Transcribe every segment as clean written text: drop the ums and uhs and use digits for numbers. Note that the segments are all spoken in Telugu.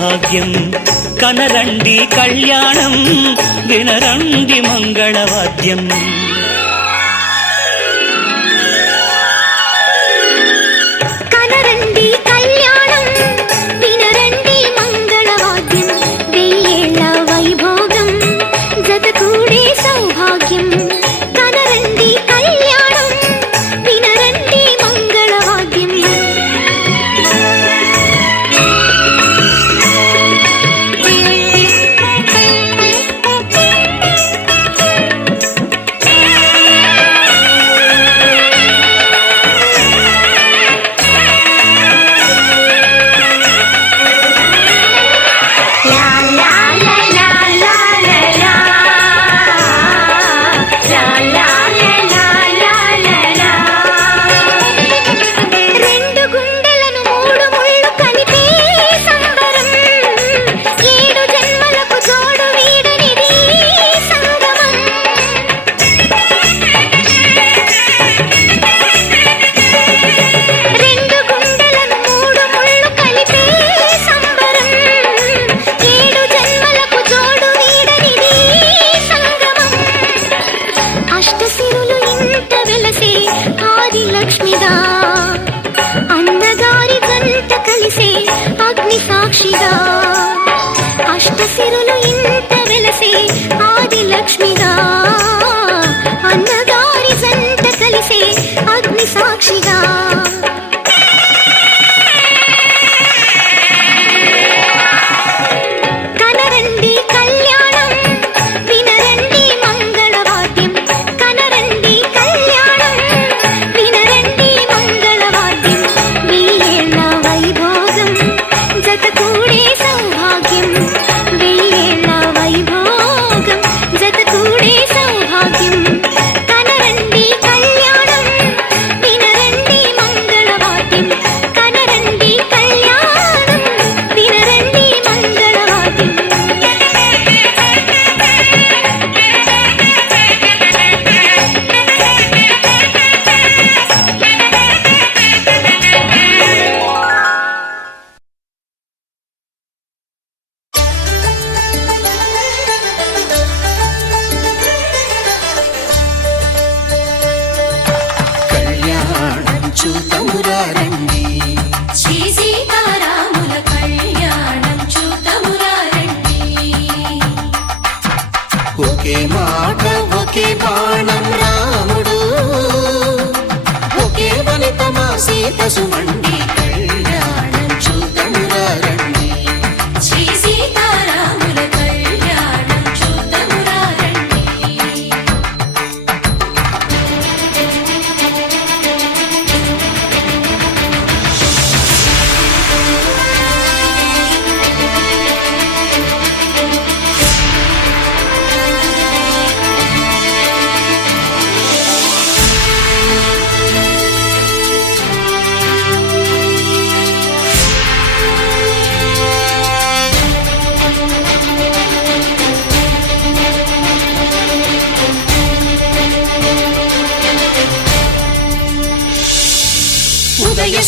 సౌభాగ్యం కనరండి కళ్యాణం వినరండి మంగళవాద్యం.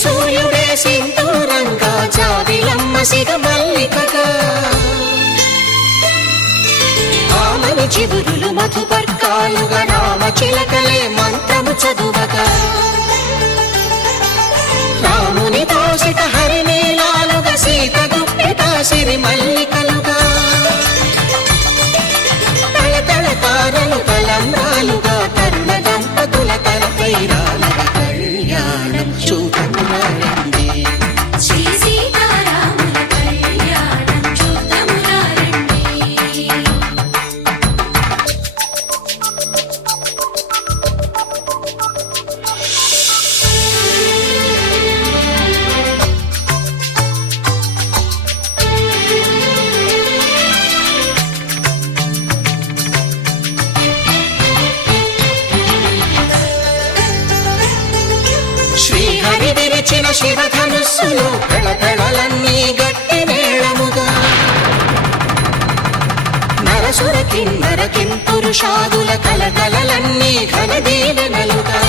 సూర్యుడే సింధూరంగా జాబిలమ్మ సిగమల్లికగా ఆమని చివురులు మధుపర్కాలుగా రామ చిలకలే మంత్రము చదువగా రాముని దోసిట హరినీలాలుగా సీత గుప్పిట సిరి మల్లికలుగా తలతల తారలు తలంబ్రాలుగా తరుణ దంపతుల తలపై రాలగా కళ్యాణం చూడమురండి శ్రీ సీతారాముల కళ్యాణం చూడమురండి. శ్రీహరి విరిచిన శివధనుస్సులో కళకళలన్నీ గట్టి మేళముగా నరసుర కిన్నర కింపురుషాదుల కలకలలన్నీ ఘనదీవెనలుగా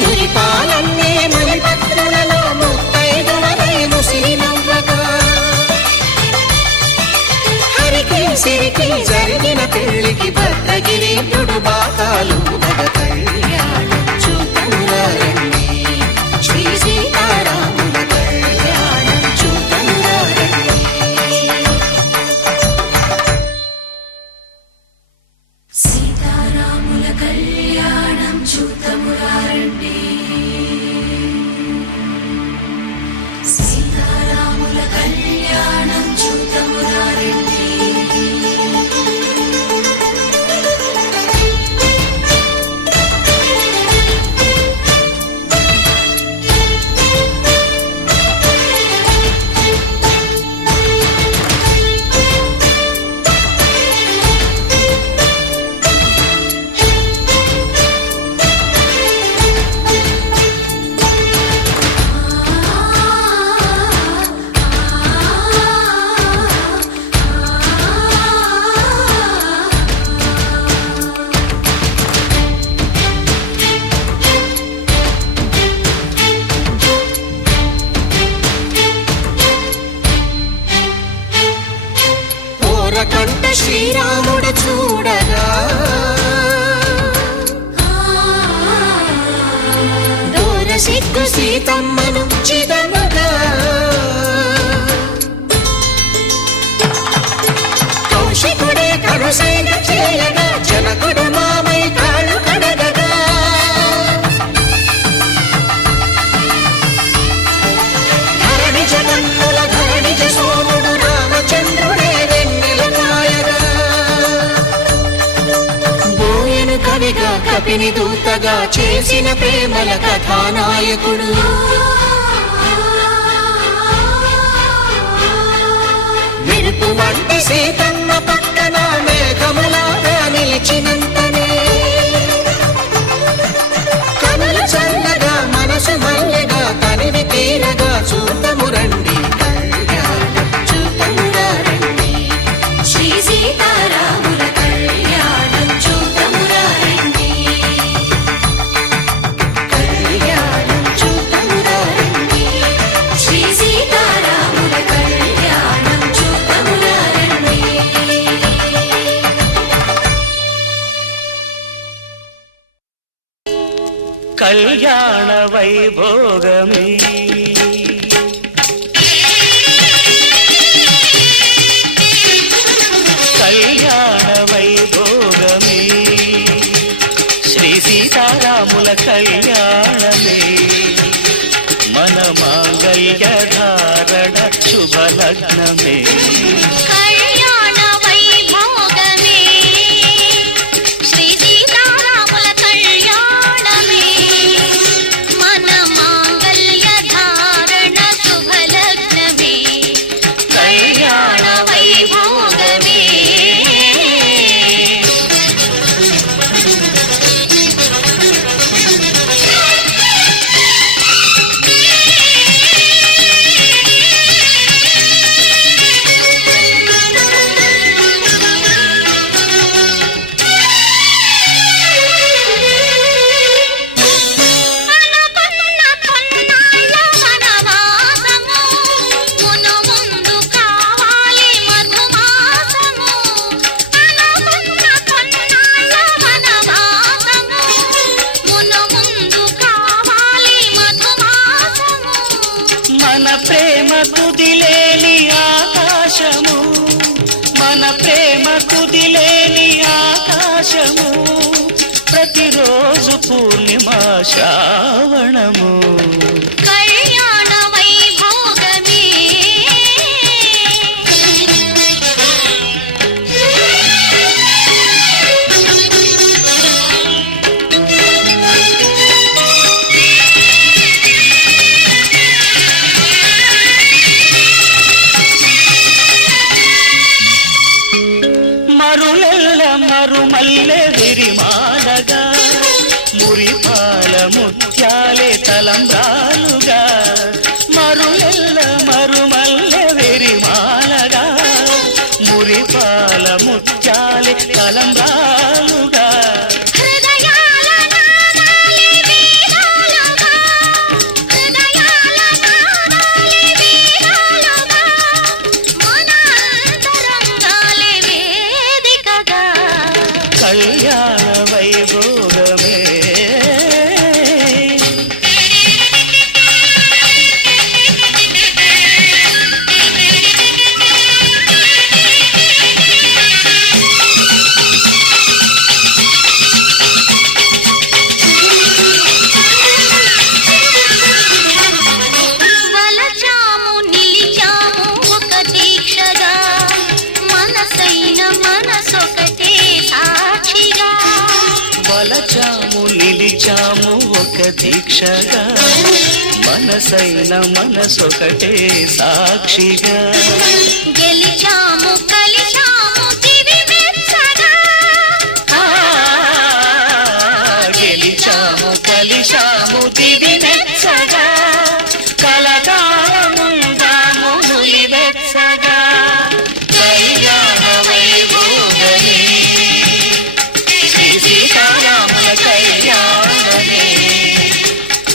మురిపాలన్నీ మలిపత్రులలో ముత్తైదువలై ముసిరి నవ్వ సిరికి జరిగిన పెళ్లికి భద్రగిరీంద్రుడు బాకాలు మగ కళ్యాణం చూతమురారండి శ్రీ సీతారాముల కళ్యాణం చూతమురారండి. సీతారాముల కళ్యాణం చూతమురారండి సీతారాముల కళ్యాణం చూతమురారండి. కంట శ్రీరాముడు చూడగా దూర సిగ్గు సీతమ్మను చిదమగా కౌశికుడే కరుసైన చేయగా జనకుడు మామై కాళ్ళు కడగగా ధరణి జగన్నుల ధరణిజ సోముడు రామచంద్రుడే కవిగా కపిని దూతగా చేసిన ప్రేమల కథానాయకుడు మెరుపు వంటి సీతమ్మ పక్కన మేఘములాగా నిలిచినంతనే కనులు చల్లగా మనసు మల్లెగా తనివి తీరగా చూతమురండి కళ్యాణం చూతమురారండి శ్రీ సీతారాముల కళ్యాణం చూతమురారండి కళ్యాణం చూతమురారండి శ్రీ సీతారాముల కళ్యాణం చూతమురారండి. కళ్యాణ వైభోగమే కళ్యాణ వైభోగమే శ్రీ సీతారాముల కళ్యాణమే మన మాంగళ్య ధారణ శుభలగ్నమే కళ్యాణ వైభోగమే శ్రీ సీతారాముల కళ్యాణమే మన మాంగళ్య ధారణ శుభలగ్నమే కళ్యాణ వైభోగమే. మన ప్రేమ కుదిలేని ఆకాశము మన ప్రేమ కుదిలేని ఆకాశము ప్రతిరోజు పూర్ణిమ శ్రావణము కళ్యాణ వైభోగమే మరులెల్ల మరుమల్లె విరిమాలగా మురిపాల ముత్యాలే తలం దీక్షగా మనసైన మనసొకటే సాక్షిగా గెలిచాము కలిశాము దివి మెచ్చగా గెలిచాము కలిశాము దివి మెచ్చగా కలకాలముందాము నులివెచ్చగా కళ్యాణ వైభోగమే శ్రీ సీతారాముల కళ్యాణమే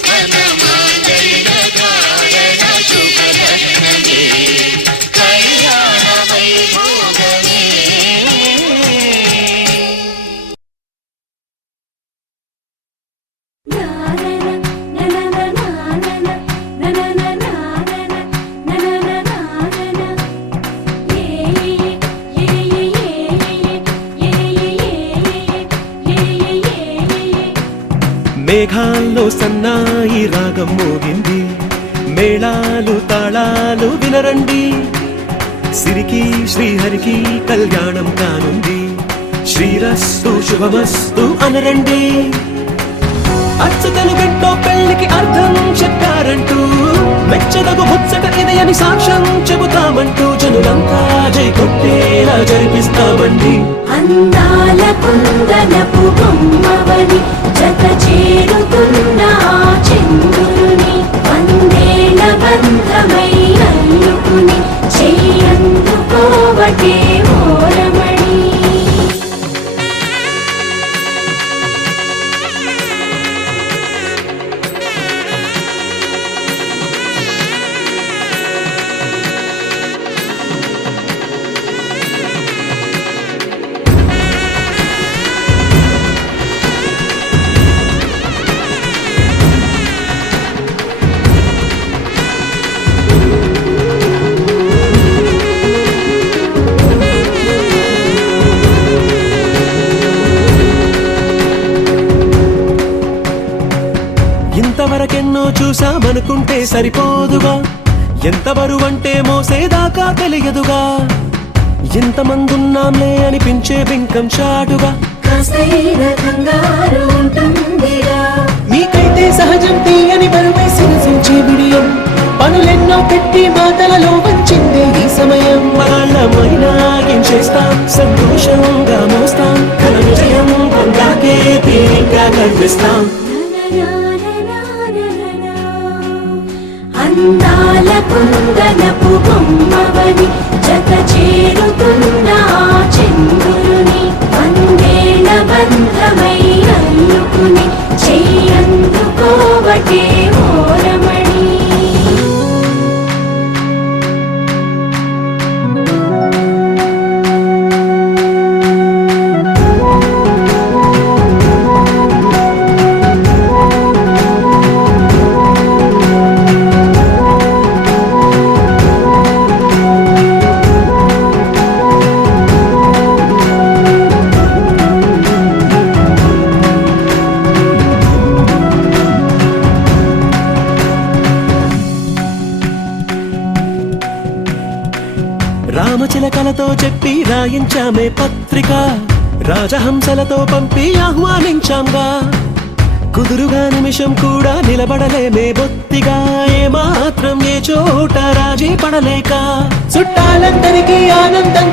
మన మాంగళ్య ధారణ శుభలగ్నమే కళ్యాణ వైభోగమే మేఘాల్లో సన్నాయి రాగం మోగింది మేళాలు తాళాలు వినరండి సిరికి శ్రీహరికి కళ్యాణం కానుంది శ్రీరస్తు శుభమస్తు అనరండి అచ్చతలు గంటో పెళ్లికి అర్థం చెప్పారంటూ మెచ్చదగు ముచ్చట ఇది అని సాక్ష్యం చెబుతామంటూ జనులంతా జై కొట్టేలా జరిపిస్తామండి అందాల కుందనపు బొమ్మవని జత చేరుతున్న ఆ చంద్రుని వందేల బంధమై అల్లుకుని చెయ్యందుకోవటే ఓరమణి ఇంతవరకెన్నో చూసామనుకుంటే సరిపోదుగా ఎంత బరువంటే మోసేదాకా తెలియదుగా ఇంతమందున్నాంలే అనిపించే బింకం చాటుగా కాస్తైన కంగారు ఉంటుందిగా మీకైతే సహజం తీయని బరువే సిరసించే బిడియం పనులెన్నో పెట్టి మాటలలో వంచింది ఈ సమయం వాళ్ళమైనా ఏం చేస్తాం సంతోషంగా మోస్తాం ఘన విజయం పొందాకే తీరిగ్గా కనిపిస్తాం అందాల కుందనపు బొమ్మవని జత చేరుతున్న ఆ చంద్రుని వందేల బంధమై అల్లుకుని చెయ్యందుకోవటే ఓరమణి రామచిలకలతో చెప్పి రాయించామే పత్రిక రాజహంసలతో పంపి ఆహ్వానించాంగా కుదురుగా నిమిషం కూడా నిలబడలేమే బొత్తిగా ఏమాత్రం ఏ చోట రాజీ పడలేక చుట్టాలందరికీ ఆనందం